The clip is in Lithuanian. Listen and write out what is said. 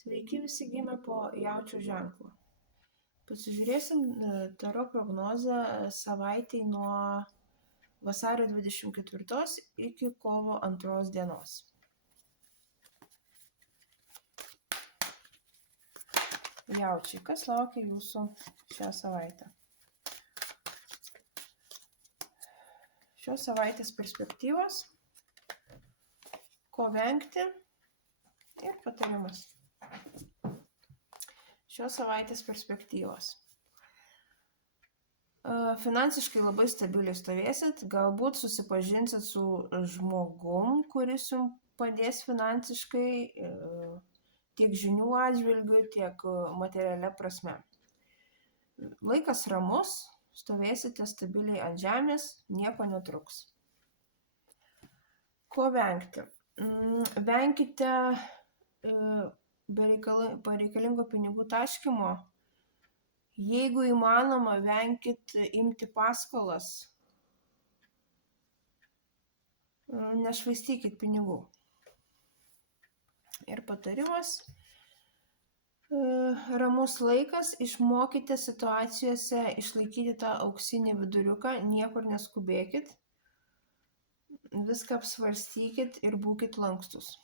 Sveiki visi gimę po jaučio ženklu. Pasižiūrėsim taro prognozę savaitei nuo vasario 24 iki kovo 2 dienos. Jaučiai, kas laukia jūsų šią savaitę? Šios savaitės perspektyvos, ko vengti ir patarimas. Šios savaitės perspektyvos. Finansiškai labai stabiliai stovėsit, galbūt susipažinsit su žmogum, kuris jums padės finansiškai tiek žinių atžvilgiu, tiek materialia prasme. Laikas ramus, stovėsite stabiliai ant žemės, nieko netruks. Ko vengti? Venkite bereikalingo pinigų taškymo. Jeigu įmanoma, venkit imti paskolas. Nešvaistykit pinigų. Ir patarimas. Ramus laikas, išmokite situacijose išlaikyti tą auksinį viduriuką, niekur neskubėkit. Viską apsvarstykit ir būkit lankstus.